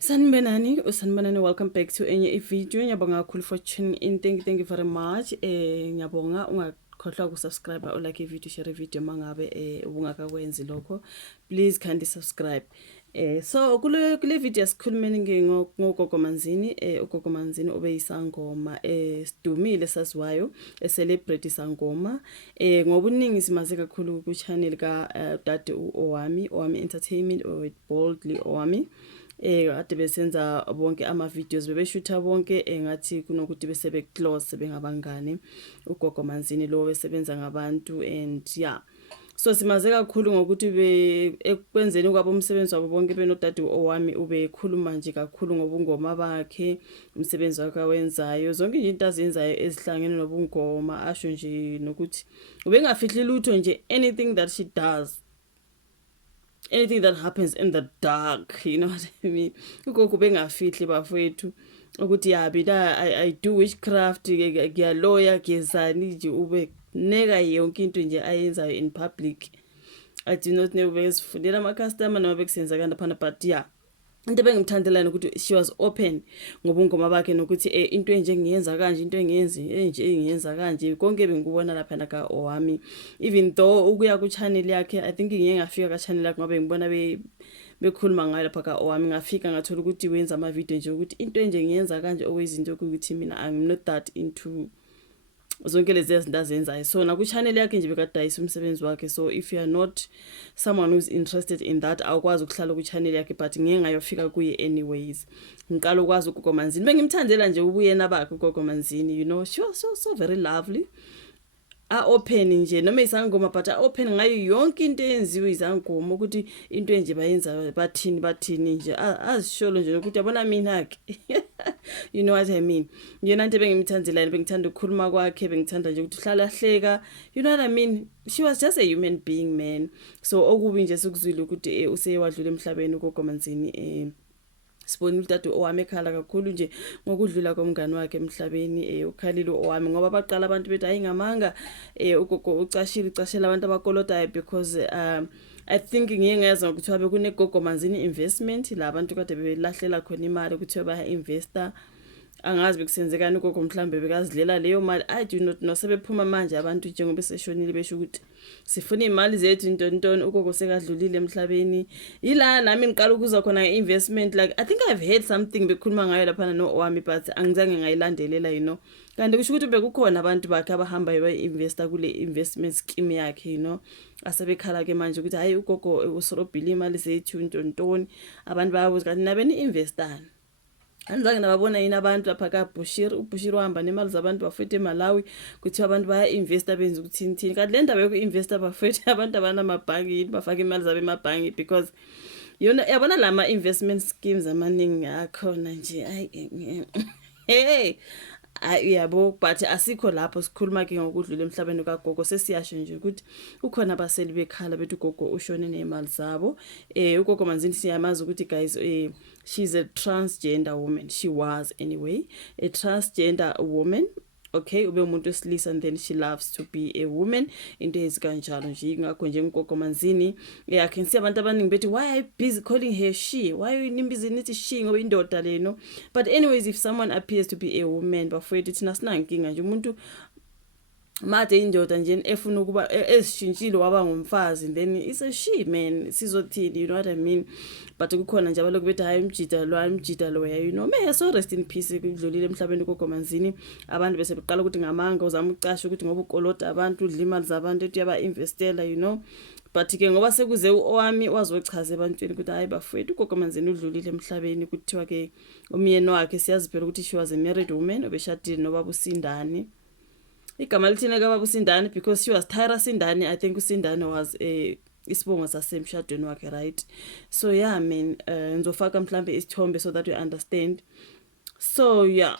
Sanibonani, welcome back to enye video. Ngiyabonga kakhulu for tuning in. Thank you very much. Ngiyabonga ungakhohlwa ukusubscribe or like video, share video mangabe ungakakwenzi lokho. Please kindly subscribe. So kule video sikhulumeni ngogogo Manzini. Ugogo Manzini obeyisangoma sidumile saziwayo, celebrate isangoma. Ngobuningi simaze kakhulu ku channel ka Dade Owami Entertainment or Boldly Owami. Ade besenza bonke ama videos bebeshutha bonke ngathi kunokuthi bese be close bengabangane. Ugogo Manzini lo besebenza ngabantu and yeah, so simaze kakhulu ngokuthi ekwenzeni kwabo umsebenzi wabo bonke benodade Owami ubekhuluma nje kakhulu ngobungoma bakhe, umsebenzi wakhe wenzayo, zonke izinto azenzayo ezihlangene nobungoma, asho nje nokuthi ubengafihli lutho nje, anything that she does, anything that happens in the dark, you know what I mean? Ugogo bengafihli bafowethu ukuthi yabina I do witchcraft, ngiyaloya gezani nje ube neka yonke into nje ayenzayo in public. I do not know bezifundela ama customer noma bekusenza kanti phana, but yeah, into bengimthandela ukuthi she was open ngobungoma bakhe nokuthi into enje ngiyenza kanje, into engiyenza kanje, konke bengikubona lapha na ka Owami. Even though ukuya ku channel yakhe, I think ngeke ngafika ka channel yakhe ngoba ngibona bekhuluma ngayo lapha ka Owami, ngafika ngathola ukuthi wenza ama video nje ukuthi into enje ngiyenza kanje, okuyizinto ukuthi mina I'm not that into zonke lezi zinto azenzayo. So na ku channel yakhe nje bekadayisa umsebenzi wakhe. So if you are not someone who's interested in that, awukwazi ukuhlala ku channel yakhe, but ngeke ngayofika kuye anyways. Ngiqala ukwazi uGogo Manzini, bengimthandela nje ubuyena bakhe uGogo Manzini, you know, she was so very lovely. Open nje noma isangoma, but open ngayo yonke into eyenziwe izangoma, ukuthi into enje bayenza bathini nje, azisholo nje ukuthi yabona mina ke you know what I mean. Yena into bengimthandela, bengithanda ukukhuluma kwakhe, bengithanda nje ukuthi uhlala hleka, you know what I mean. She was just a human being, man. So okubi nje sikuzwile ukuthi usewadlula emhlabeni uGogo Manzini. Sibonile uDade Owami ekhala kakhulu nje ngokudlula komngane wakhe emhlabeni, ukhalile Owami ngoba baqala abantu bethi ayingamanga ugogo ucashela abantu abakolodayo, because I think ngiye ngeza ukuthi wabe kuneGogo Manzini investment la abantu kade belahlela khona imali ukuthi baya investor. Angazi bekusenzekani ugogo mhlambe bekazidlela leyo mali, I do not know. Sebephuma manje abantu njengoba seshonile besho ukuthi sifuna imali zethu intoni, ugogo sekadlulile emhlabeni. Ila nami ngiqala ukuza khona investment, like I think I've heard something bekhuluma ngayo lapha no Owami, but angizange ngayilandelela, you know. Kanti kusho ukuthi bekukhona abantu bakhe abahamba investor kule investment scheme yakhe, you know. Asebekhala ke manje ukuthi hayi ugogo usorobhile imali zethu intoni, abantu bayabuza kanti nabeni investana. Anizange nababona yini abantu lapha ka uBushiri uhamba nemali zabantu bafethu eMalawi kuthi abantu baya investor benza ukuthini. Kanti le ndaba yoku investor bafethu abantu abanamabhangi bafaka imali zabo emabhangi, because yabona lama investment schemes amaningi akhona nje hey yabo, but asikho lapho sikhuluma ke ngokudlula emhlabeni kagogo. Sesiyasho nje ukuthi ukhona abaseli bekhala bethi ugogo ushone nemali zabo. Ugogo Manzini siyamazi ukuthi guys, she's a transgender woman. She was anyway a transgender woman. Okay, ube umuntu wesilisa and then she loves to be a woman, into ezikanjalo nje. Ingakho nje uGogo Manzini yakhe nsi abantu abaningi bethi why are you busy calling her she, why are you busy nithi she ngoba indoda leno. But anyways, if someone appears to be a woman, bafowethu thina sinankinga nje. Umuntu made indoda nje efuna ukuba ezishintshile waba ngumfazi, then it's a she, man, sizothini, you know what I mean. But kukhona nje abaloku bethi hayi umjida lo, you know. May so rest in peace kudlulile emhlabeni uGogo Manzini. Abantu bese beqala ukuthi ngamanga uzama ucasha ukuthi ngoba ukolota abantu udla imali zabantu ethi yaba investela, you know. But ke ngoba sekuze uOwami wazochaza ebantwini ukuthi hayi bafowethu uGogo Manzini udlulile emhlabeni, kuthiwa ke umyeni wakhe siyazi phela ukuthi she was a married woman, obeshadile noBaba uSindani. Igama lithina kaBaba uSindani because she was Tyra Sindani. I think uSindani was isibongo sasemshadweni wakhe, right? So yeah, man, ngizofaka mhlambe isithombe so that we understand. So yeah,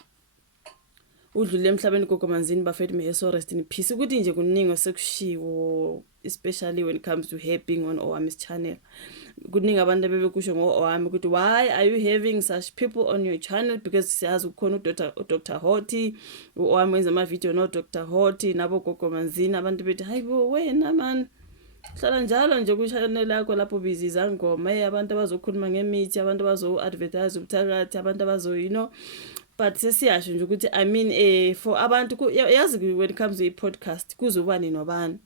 udlule emhlabeni uGogo Manzini bafethu, may so rest in peace. Ukuthi nje kuningi sekushiwo, especially when it comes to her being on Owami's channel. Kuningi abantu bebekusho ngoOwami ukuthi why are you having such people on your channel, because siyazi ukhona uDr Hoti, uOwami wenza ama video no Dr Hoti nabo Gogo Manzini. Abantu bethi hayibo wena man, hlala njalo nje ku-channel yakho lapho busy izangoma abantu abazokhuluma ngemithi, abantu abazo-advertise ubuthakathi, abantu but sesiyasho nje ukuthi I mean for abantu yazi when it comes to i-podcast kuzobani nobani,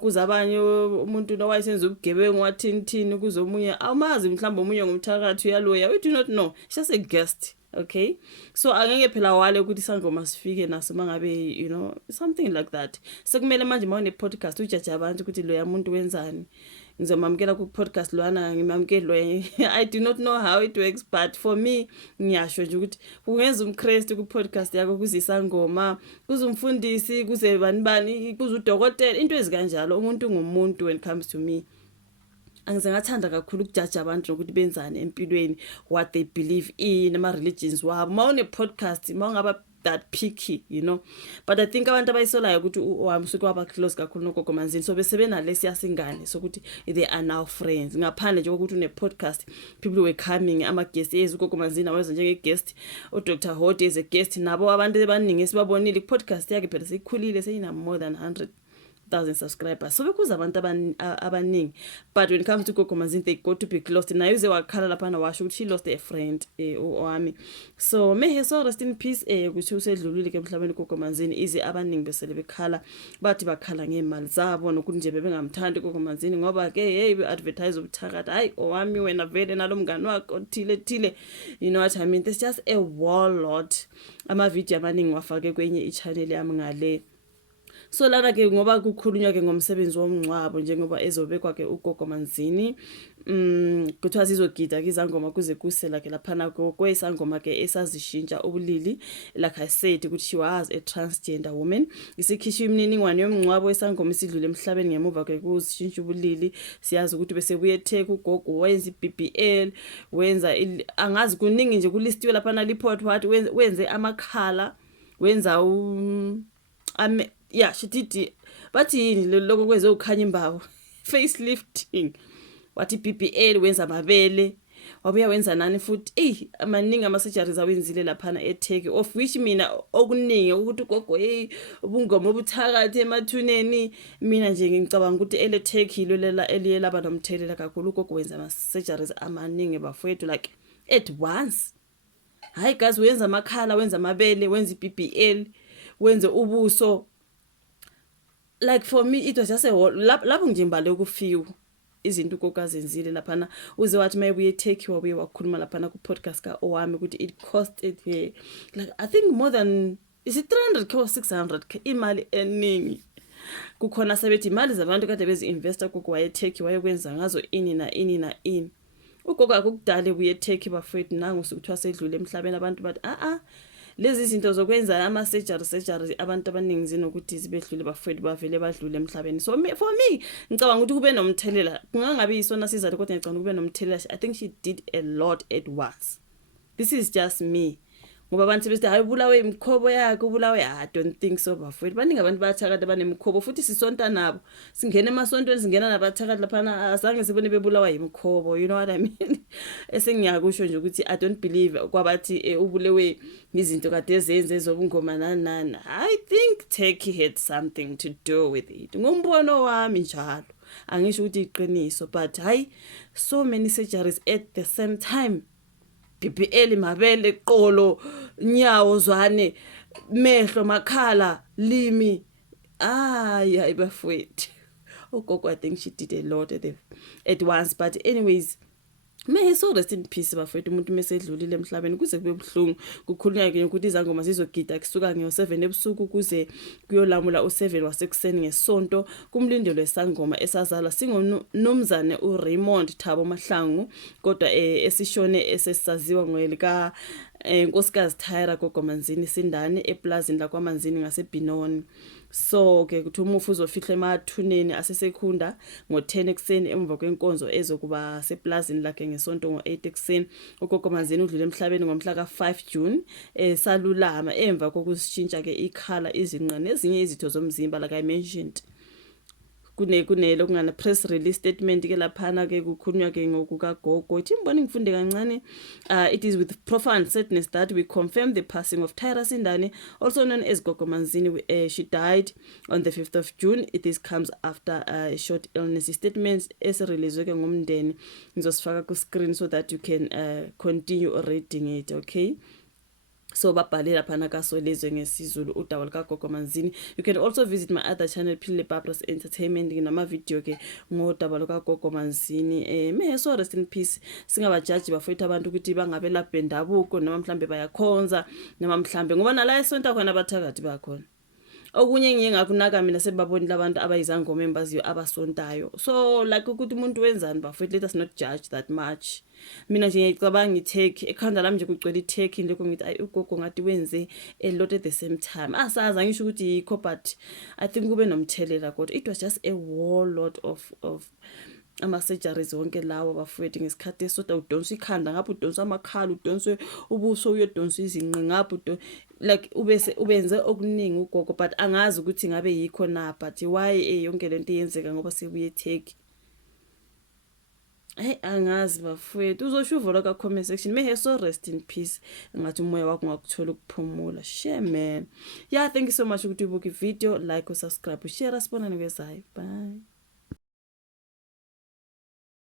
kuze abanye umuntu nowayesenza ubugebengu wathini kuze omunye awumazi mhlawumbe omunye ngumthakathi uyaloya, we do not know, it's just a guest. Okay, so angeke phela wale ukuthi isangoma sifike naso mangabe something like that. Sekumele manje uma une-podcast ujaje abantu ukuthi loya muntu wenzani, ngizomamukela ku-podcast lwana ngimamukele loya. I do not know how it works, but for me ngiyasho nje ukuthi kungenza umKristu ku-podcast yakho, kuze isangoma, kuze umfundisi, kuze bani kuze udokotela, into ezikanjalo. Umuntu ngumuntu when it comes to me. Angize ngathanda kakhulu ukujaja abantu nokuthi benzani empilweni, what they believe in, ama-religions wabo. Ma une-podcast, ma ungaba that picky, but I think abantu abayisolayo ukuthi usuke waba close kakhulu nogogo Manzini, so bese benalesi yasingane sokuthi they are now friends. Ngaphandle nje kokuthi une-podcast, people were coming, ama-guest ugogo Manzini awenza njenge-guest, uDr Hodi as a guest, nabo abantu abaningi esibabonile ku-podcast yakhe phela seyikhulile, seyina more than 100,000 subscribers, so bekuza abantu abaningi. But when it comes to Gogo Manzini, they go to be lost. Na uze wakhala lapha na washo ukuthi she lost a friend owami. So may he so rest in peace ukuthi usedlulile ke emhlabeni Gogo Manzini. Ize abaningi besele bekhala, bathi bakhala ngemali zabo nokuthi nje bebengamthandi Gogo Manzini ngoba ke hey we advertise ubuthakathi, hayi owami wena vele nalomngane wakho thile, what I mean. There's just a warlord. Ama video amaningi wafake kwenye i-channel yami ngale. So lana ke ngoba kukhulunywa ke ngomsebenzi womncwabo njengoba ezobekwa ke uGogo Manzini, kuthiwa sizogida ke izangoma kuze kusela ke laphana kwesangoma ke esazishintsha ubulili, like I said ukuthi she was a transgender woman. Isikhishwa imininingwane yomncwabo esangoma isidlule emhlabeni ngemuva ke kushintsha ubulili. Siyazi ukuthi bese buye take ugogo wenza iBBL, wenza angazi kuningi nje kulistiwe laphana report what wenze amakhala, wenza she did, bathi yini lokho kwenze ukhanya imbawo, facelifting, wathi BBL, wenza amabele, wabuya wenza nani futhi amaningi ama-surgeries awenzile laphana eTurkey, of which mina okuningi ukuthi ugogo ubungoma obuthakathi emathuneni, mina nje ngicabanga ukuthi ele-Turkey eliye laba nomthelela kakhulu. Ugogo wenza ama-surgeries amaningi bafowethu like at once. Hayi guys, wenza amakhala, wenza amabele, wenza iBBL, wenze ubuso. Like for me it was just lapho nje imbali yokufiwa izinto ugogo azenzile laphana. Uze wathi maybe take wabuye wakhuluma laphana ku-podcast ka owami ukuthi it costed her like I think more than is it 300k or 600k, imali eningi. Kukhona sebethi imali zabantu kade bezi-investa ugogo wayetake wayekwenza ngazo ini na ini. Ugogo akukudala ebuyetake bafowethu nangu sekuthiwa sedlule emhlabeni. Abantu bathi lezi zinto zokwenza ama-surgery abantu abaningi zinokuthi zibedlule bafowethu bavele badlule emhlabeni. So for me ngicabanga ukuthi kube nomthelela, kungangabi yisona sizathu kodwa ngicabanga kube nomthelela. I think she did a lot at once. This is just me. Ngoba abantu bese hayi ubulawe imikhobo yakhe, ubulawe I don't think so bafowethu. Baningi abantu bathakade banemikhobo futhi sisonta nabo, singena emasontweni singena nabathakade laphana, azange sibone bebulawa imikhobo, you know what I mean. Esengiyakusho nje ukuthi I don't believe kwabathi ubulewe izinto kade ezenze zobungoma nani. I think Turkey had something to do with it, ngombono wami njalo, angisho ukuthi iqiniso, but hayi so many surgeries at the same time. BBL, mabele, qolo, nyawo, zwane, mehlo, makhala, limi. Yeah, bafowethu. Ugogo, I think she did a lot at once. But anyways, may he so rest in peace bafowethu. Umuntu mesedlulile emhlabeni kuze kube buhlungu. Kukhulunywa ke ukuthi izangoma zizogida kusuka ngo-7 ebusuku kuze kuyolamula u7 wasekuseni ngesonto kumlindelo esangoma esazalwa singoMnumzane uRaymond Thabo Mahlangu, kodwa esishone esesaziwa ngoyelika Nkosikazi Tyra Gogo Manzini Sindane eplazini lakwaManzini ngaseBinoni. So ke kuthi umufu uzofihla emathuneni asesekhunda ngo-10 ekseni emva kwenkonzo ezokuba seplazini lakhe ngesonto ngo-8 ekseni. Ugogo Manzini udlule emhlabeni ngomhla ka-5 June salulama emva kokushintsha ke ikhala, izinqa nezinye izitho zomzimba like I mentioned. kune lokungana press release statement ke laphana ke kukhulunywa ke ngokukagogo ithi ngibona ngifunde kancane. It is with profound sadness that we confirm the passing of Tyra Sindane, also known as Gogo Manzini. She died on the 5th of June. This comes after a short illness. Statements esireleaswe ke ngumndeni ngizosifaka ku screen so that you can continue reading it, okay? So babhale laphana kaSolezwe ngesizulu udaba lukaGogo Manzini. You can also visit my other channel Philile Barbara's Entertainment nginama video ke ngodaba lukaGogo Manzini. May so rest in peace. Singabajaji bafowethu abantu ukuthi bangabe la bendabuko noma mhlambe bayakhonza noma mhlambe ngoba nala esonta khona abathakathi bakhona. Okunye ngiye ngakunaka mina sebaboni labantu abayizangoma embaziyo abasontayo. So like ukuthi umuntu wenzani bafowethu, let us not judge that much. Mina nje ngicabanga ngitheke ekhanda lami nje kugcwele itheke lokho ngithi ayi ugogo ngathi wenze a lot at the same time. Asazi angisho ukuthi yikho, but I think kube nomthelela kodwa it was just a whole lot of ama-surgeries wonke lawo bafowethu ngesikhathi esodwa udonswa ikhanda ngapha udonswa amakhala udonswe ubuso uyodonswa izinqe ngapha like ubenze okuningi ugogo, but angazi ukuthi ngabe yikho na, but why yonke lento iyenzeka ngoba sebuye eTurkey. Angazi bafowethu, uzosho uvola ka comment section. May he so rest in peace. Ngathi umoya wakho ngakuthola ukuphumula. Share man. Yeah, thank you so much ukuthi ubuke video, like, subscribe, share, asibonane kwezayo. Bye.